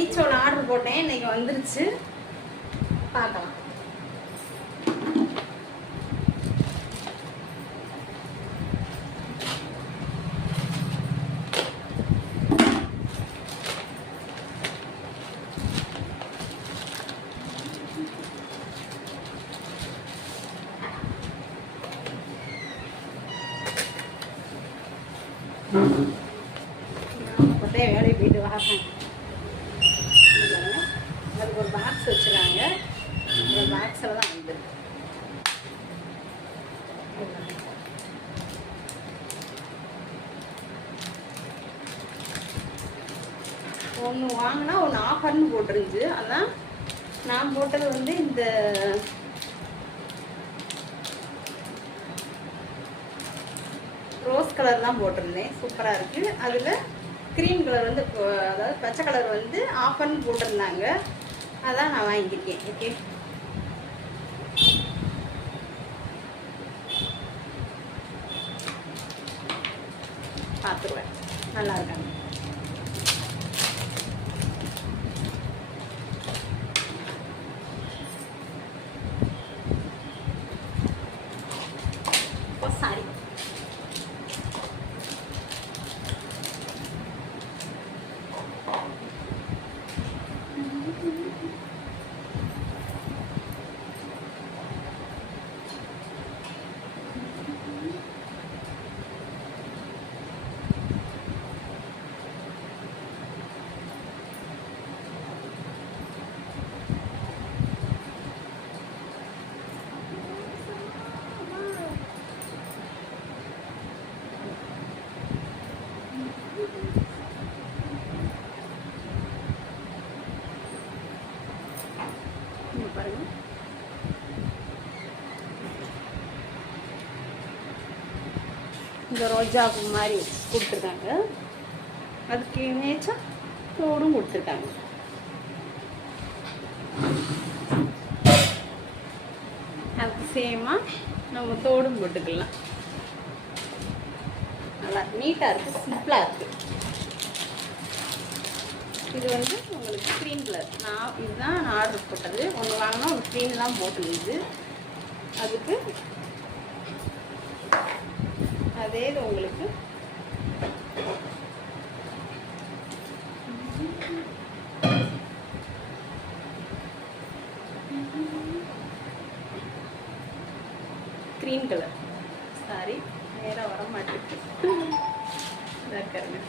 மீச்சோட order போட்டேன், இன்னைக்கு வந்துருச்சு. பார்க்கலாம். வேலையை போயிட்டு வாங்க. அதுக்கு ஒரு பாக்ஸ் வச்சுருக்காங்க. அந்த பாக்ஸில் தான் வந்து ஒன்று வாங்கினா ஒன்று ஆஃபர்னு போட்டிருந்துச்சு. அதான் நான் போட்டது வந்து இந்த ரோஸ் கலர் தான் போட்டிருந்தேன். சூப்பராக இருக்குது. அதில் க்ரீன் கலர் வந்து, அதாவது பச்சை கலர் வந்து ஆஃபர்னு போட்டிருந்தாங்க. அதான் நான் வாங்கியிருக்கேன். ஓகே, பார்த்துருவேன். நல்லா இருக்காங்க. சாரி, பாருங்க. இந்த ரோஜா பூ மாதிரி கொடுத்துருக்காங்க. அதுக்கு இமேஜா தோடும் கொடுத்துருக்காங்க. அதுக்கு சேமாக நம்ம தோடும் போட்டுக்கலாம். நல்லா நீட்டாக இருக்குது, சிம்பிளாக இருக்குது. இது வந்து உங்களுக்கு க்ரீன் கலர். இதுதான் நான் ஆர்டர் போட்டது. ஒன்று வாங்கினா ஒரு க்ரீன் தான் போட்டுருந்துது. அதுக்கு அதே இது உங்களுக்கு க்ரீன் கலர். சாரி, நேராக வர மாட்டேங்குது. இருக்காருங்க.